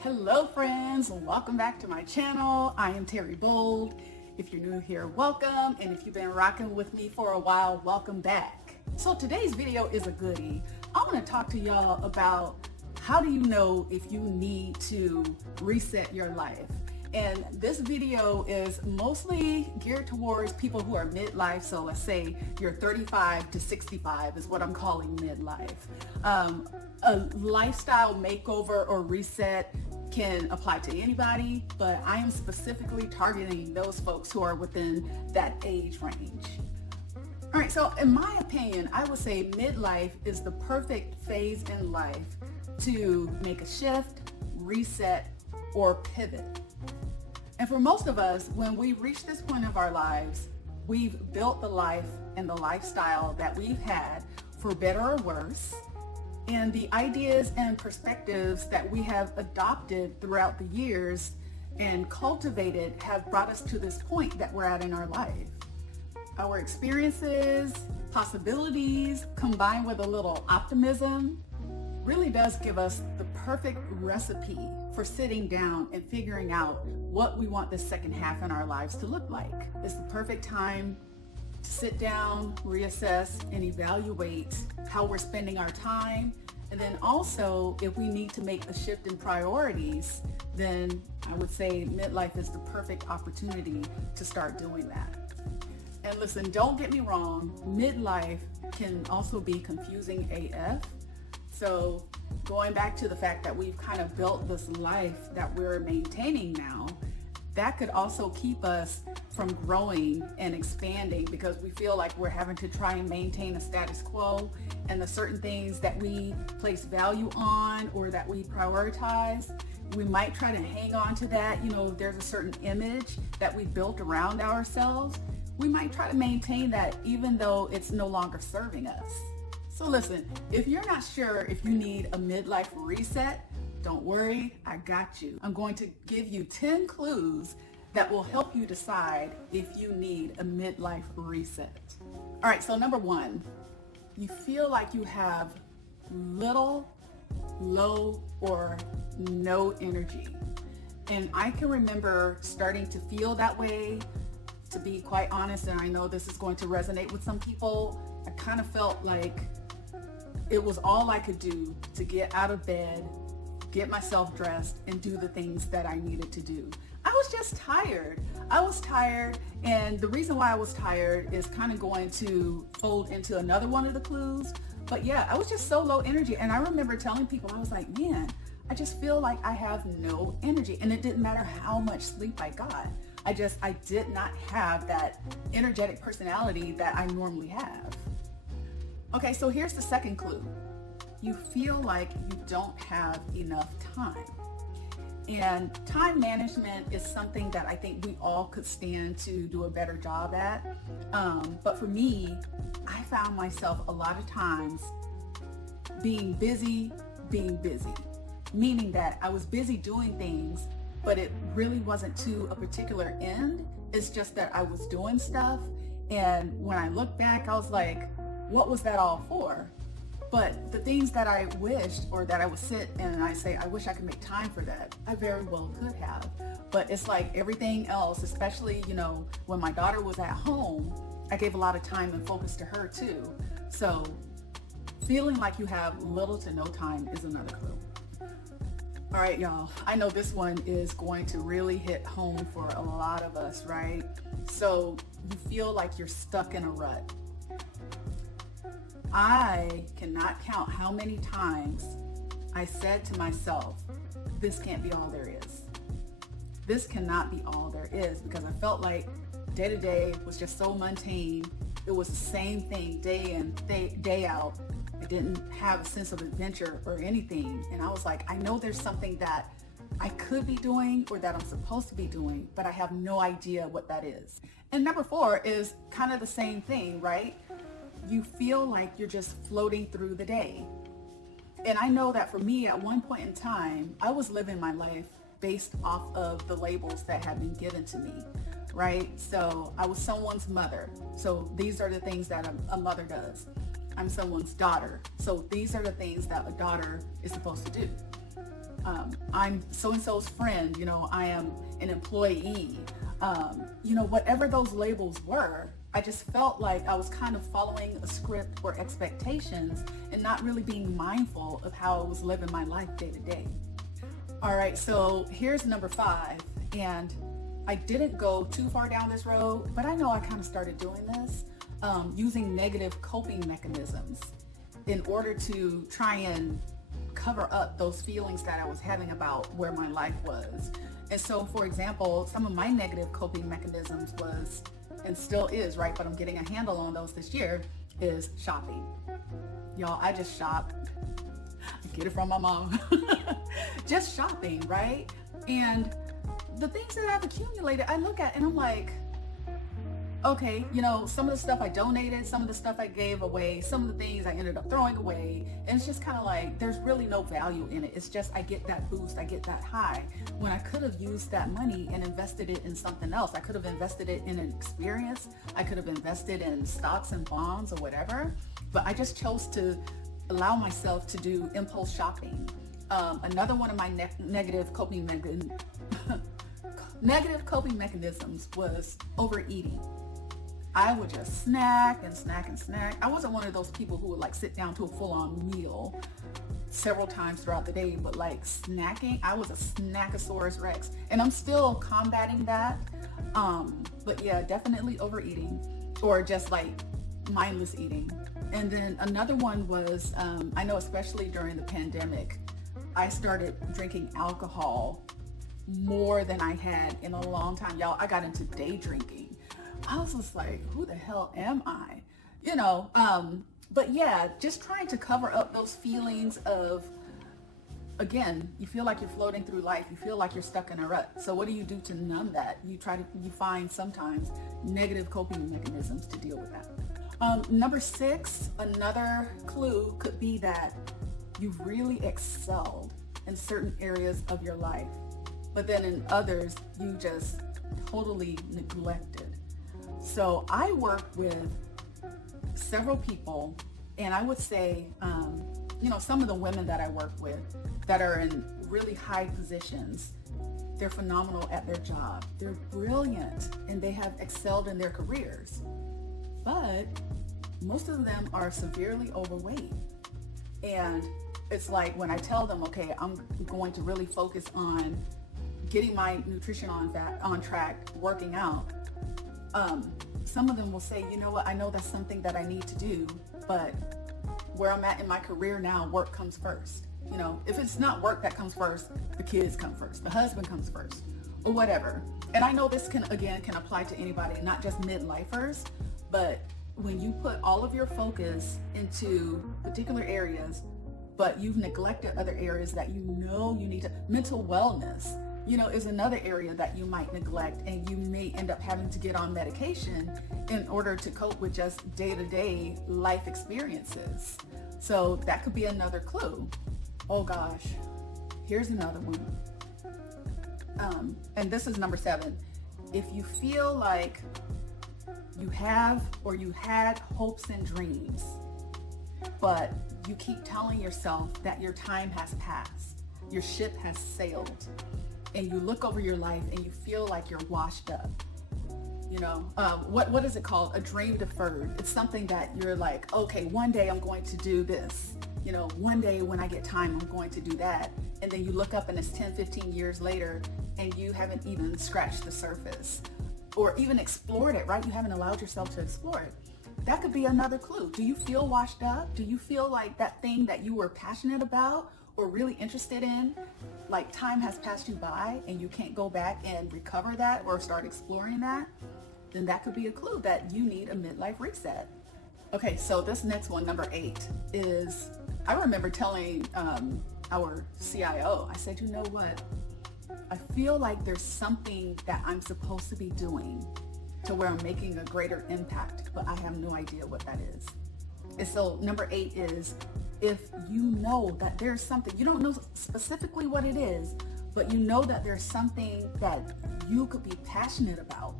Hello friends, welcome back to my channel. I am TerreeBold. If you're new here, welcome, and if you've been rocking with me for a while, welcome back. So today's video is a goodie. I want to talk to y'all about how do you know if you need to reset your life. And this video is mostly geared towards people who are midlife. So let's say you're 35 to 65 is what I'm calling midlife. A lifestyle makeover or reset can apply to anybody, but I am specifically targeting those folks who are within that age range. All right, so in my opinion, I would say midlife is the perfect phase in life to make a shift, reset, or pivot. And for most of us, when we reach this point of our lives, we've built the life and the lifestyle that we've had, for better or worse, and the ideas and perspectives that we have adopted throughout the years and cultivated have brought us to this point that we're at in our life. Our experiences, possibilities, combined with a little optimism, really does give us the perfect recipe for sitting down and figuring out what we want the second half in our lives to look like. It's the perfect time to sit down, reassess, and evaluate how we're spending our time. And then also, if we need to make a shift in priorities, then I would say midlife is the perfect opportunity to start doing that. And listen, don't get me wrong, midlife can also be confusing AF. So going back to the fact that we've kind of built this life that we're maintaining now, that could also keep us from growing and expanding because we feel like we're having to try and maintain a status quo, and the certain things that we place value on or that we prioritize, we might try to hang on to that. You know, there's a certain image that we built around ourselves. We might try to maintain that even though it's no longer serving us. So listen, if you're not sure if you need a midlife reset, don't worry, I got you. I'm going to give you 10 clues that will help you decide if you need a midlife reset. All right, so number one, you feel like you have little, low, or no energy. And I can remember starting to feel that way, to be quite honest, and I know this is going to resonate with some people. I kind of felt like it was all I could do to get out of bed, get myself dressed, and do the things that I needed to do. I was just tired. I was tired, and the reason why I was tired is kind of going to fold into another one of the clues. But yeah, I was just so low energy, and I remember telling people, I was like, man, I just feel like I have no energy, and it didn't matter how much sleep I got. I did not have that energetic personality that I normally have. Okay, so here's the second clue. You feel like you don't have enough time. And time management is something that I think we all could stand to do a better job at. But for me, I found myself a lot of times being busy, meaning that I was busy doing things, but it really wasn't to a particular end. It's just that I was doing stuff. And when I look back, I was like, what was that all for? But the things that I wished, or that I would sit and I say, I wish I could make time for that, I very well could have. But it's like everything else, especially, you know, when my daughter was at home, I gave a lot of time and focus to her too. So feeling like you have little to no time is another clue. All right, y'all, I know this one is going to really hit home for a lot of us, right? So you feel like you're stuck in a rut. I cannot count how many times I said to myself, this can't be all there is. This cannot be all there is, because I felt like day to day was just so mundane. It was the same thing day in, day out. I didn't have a sense of adventure or anything. And I was like, I know there's something that I could be doing or that I'm supposed to be doing, but I have no idea what that is. And number 4 is kind of the same thing, right? You feel like you're just floating through the day. And I know that for me, at one point in time, I was living my life based off of the labels that had been given to me, right? So I was someone's mother. So these are the things that a mother does. I'm someone's daughter. So these are the things that a daughter is supposed to do. I'm so-and-so's friend, I am an employee, whatever those labels were. I just felt like I was kind of following a script or expectations and not really being mindful of how I was living my life day to day. All right, so here's number 5, and I didn't go too far down this road, but I know I kind of started doing this, using negative coping mechanisms in order to try and cover up those feelings that I was having about where my life was. And so, for example, some of my negative coping mechanisms was, and still is, right, but I'm getting a handle on those this year, is shopping. Y'all, I just shop. I get it from my mom. Just shopping, right? And the things that I've accumulated, I look at and I'm like, okay, some of the stuff I donated, some of the stuff I gave away, some of the things I ended up throwing away. And it's just kind of like, there's really no value in it. It's just, I get that boost, I get that high, when I could have used that money and invested it in something else. I could have invested it in an experience. I could have invested in stocks and bonds or whatever, but I just chose to allow myself to do impulse shopping. Another one of my negative coping mechanisms was overeating. I would just snack and snack and snack. I wasn't one of those people who would sit down to a full-on meal several times throughout the day, but snacking, I was a snackosaurus rex, and I'm still combating that. But yeah, definitely overeating, or just mindless eating. And then another one was, I know especially during the pandemic, I started drinking alcohol more than I had in a long time. Y'all, I got into day drinking. I was just like, who the hell am I? But yeah, just trying to cover up those feelings of, again, you feel like you're floating through life. You feel like you're stuck in a rut. So what do you do to numb that? You find sometimes negative coping mechanisms to deal with that. Number 6, another clue could be that you've really excelled in certain areas of your life, but then in others, you just totally neglected. So I work with several people, and I would say, some of the women that I work with that are in really high positions, they're phenomenal at their job. They're brilliant, and they have excelled in their careers. But most of them are severely overweight. And it's like when I tell them, okay, I'm going to really focus on getting my nutrition on track, working out, some of them will say, you know what, I know that's something that I need to do, but where I'm at in my career now, work comes first. If it's not work that comes first, the kids come first, the husband comes first, or whatever. And I know this can apply to anybody, not just midlifers, but when you put all of your focus into particular areas, but you've neglected other areas that you need to, mental wellness, is another area that you might neglect, and you may end up having to get on medication in order to cope with just day-to-day life experiences. So that could be another clue. Oh gosh, here's another one. And this is number 7. If you feel like you have or you had hopes and dreams, but you keep telling yourself that your time has passed, your ship has sailed, and you look over your life and you feel like you're washed up. What is it called? A dream deferred. It's something that you're like, okay, one day I'm going to do this. One day when I get time, I'm going to do that. And then you look up and it's 10, 15 years later and you haven't even scratched the surface or even explored it, right? You haven't allowed yourself to explore it. That could be another clue. Do you feel washed up? Do you feel like that thing that you were passionate about or really interested in, like time has passed you by and you can't go back and recover that or start exploring that? Then that could be a clue that you need a midlife reset. Okay, so this next one, number 8, is, I remember telling our CIO, I said, you know what? I feel like there's something that I'm supposed to be doing to where I'm making a greater impact, but I have no idea what that is. And so number 8 is, if you know that there's something, you don't know specifically what it is, but you know that there's something that you could be passionate about,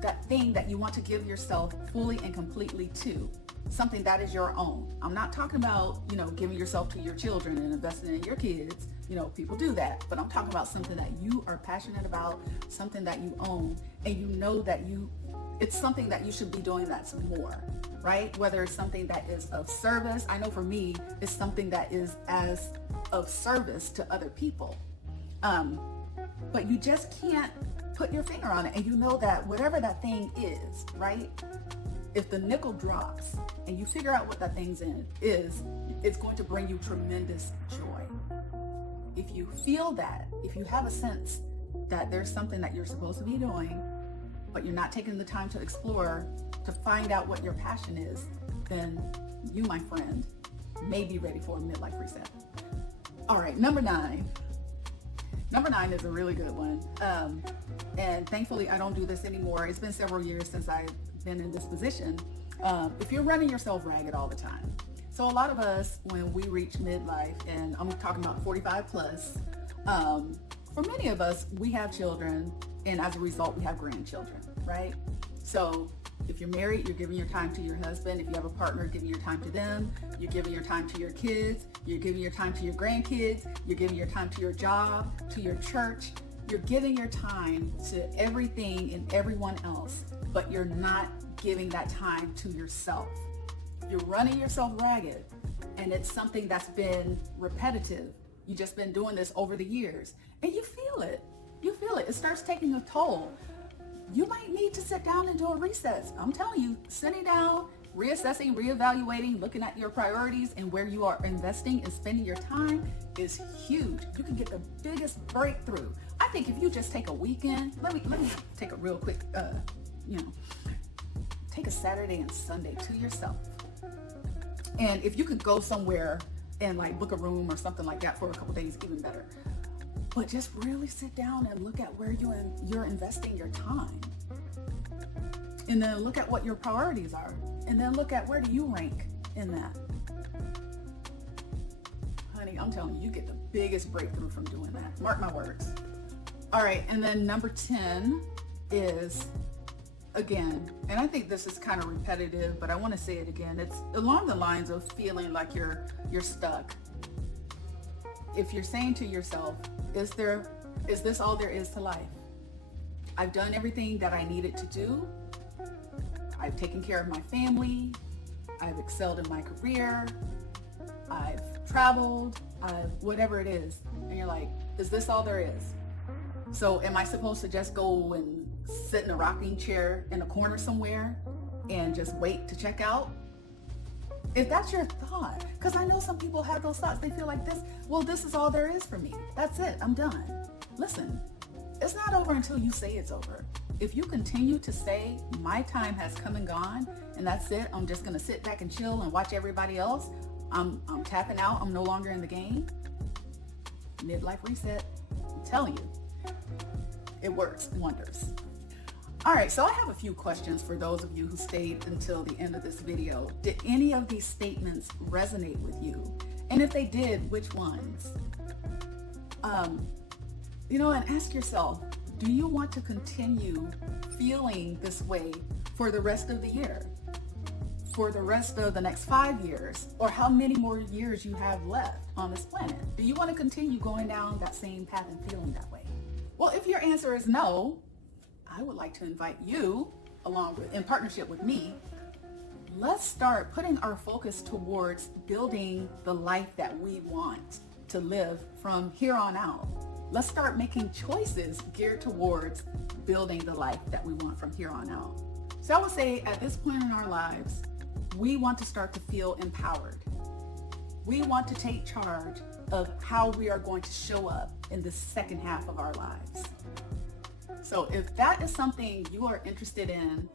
that thing that you want to give yourself fully and completely to, something that is your own. I'm not talking about, giving yourself to your children and investing in your kids. People do that, but I'm talking about something that you are passionate about, something that you own, and you know that it's something that you should be doing that's more, right? Whether it's something that is of service. I know for me, it's something that is as of service to other people. But you just can't put your finger on it. And you know that whatever that thing is, right? If the nickel drops and you figure out what that thing is, it's going to bring you tremendous joy. If you feel that, if you have a sense that there's something that you're supposed to be doing, but you're not taking the time to explore, to find out what your passion is, then you, my friend, may be ready for a midlife reset. All right, number 9. Number 9 is a really good one. And thankfully, I don't do this anymore. It's been several years since I've been in this position. If you're running yourself ragged all the time. So a lot of us, when we reach midlife, and I'm talking about 45 plus, for many of us, we have children, and as a result, we have grandchildren, right? So if you're married, you're giving your time to your husband. If you have a partner, giving your time to them. You're giving your time to your kids. You're giving your time to your grandkids. You're giving your time to your job, to your church. You're giving your time to everything and everyone else, but you're not giving that time to yourself. You're running yourself ragged, and it's something that's been repetitive. You've just been doing this over the years, and you feel it. You feel it. It starts taking a toll. You might need to sit down and do a reset. I'm telling you, sitting down, reassessing, reevaluating, looking at your priorities and where you are investing and spending your time is huge. You can get the biggest breakthrough. I think if you just take a weekend, let me take a real quick, take a Saturday and Sunday to yourself. And if you could go somewhere and like book a room or something like that for a couple days, even better. But just really sit down and look at where you're investing your time. And then look at what your priorities are. And then look at where do you rank in that. Honey, I'm telling you, you get the biggest breakthrough from doing that. Mark my words. All right, and then number 10 is, again, and I think this is kind of repetitive, but I want to say it again. It's along the lines of feeling like you're stuck. If you're saying to yourself, is this all there is to life? I've done everything that I needed to do. I've taken care of my family. I've excelled in my career. I've traveled, whatever it is. And you're like, is this all there is? So am I supposed to just go and sit in a rocking chair in a corner somewhere and just wait to check out? If that's your thought, because I know some people have those thoughts, they feel like this is all there is for me. That's it, I'm done. Listen, it's not over until you say it's over. If you continue to say, my time has come and gone, and that's it, I'm just gonna sit back and chill and watch everybody else, I'm tapping out, I'm no longer in the game. Midlife reset, I'm telling you, it works wonders. All right, so I have a few questions for those of you who stayed until the end of this video. Did any of these statements resonate with you? And if they did, which ones? And ask yourself, do you want to continue feeling this way for the rest of the year? For the rest of the next 5 years? Or how many more years you have left on this planet? Do you want to continue going down that same path and feeling that way? Well, if your answer is no, I would like to invite you, in partnership with me, let's start putting our focus towards building the life that we want to live from here on out. Let's start making choices geared towards building the life that we want from here on out. So I would say at this point in our lives, we want to start to feel empowered. We want to take charge of how we are going to show up in the second half of our lives. So if that is something you are interested in,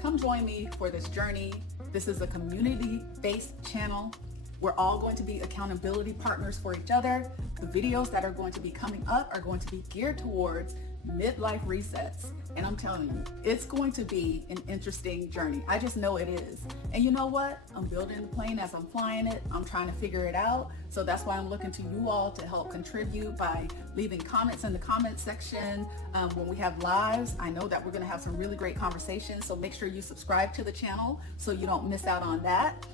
come join me for this journey. This is a community-based channel. We're all going to be accountability partners for each other. The videos that are going to be coming up are going to be geared towards midlife resets. And I'm telling you, it's going to be an interesting journey. I just know it is. And you know what? I'm building the plane as I'm flying it. I'm trying to figure it out. So that's why I'm looking to you all to help contribute by leaving comments in the comment section. When we have lives, I know that we're going to have some really great conversations. So make sure you subscribe to the channel so you don't miss out on that.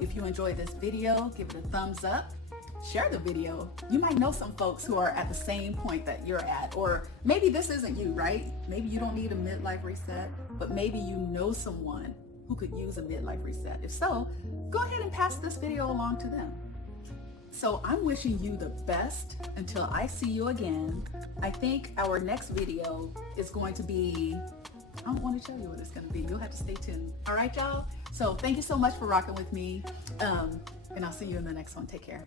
If you enjoyed this video, give it a thumbs up. Share the video. You might know some folks who are at the same point that you're at, or maybe this isn't you, right? Maybe you don't need a midlife reset, but maybe you know someone who could use a midlife reset. If so, go ahead and pass this video along to them. So I'm wishing you the best until I see you again. I think our next video is going to be, I don't want to tell you what it's going to be. You'll have to stay tuned. All right, y'all? So thank you so much for rocking with me. And I'll see you in the next one. Take care.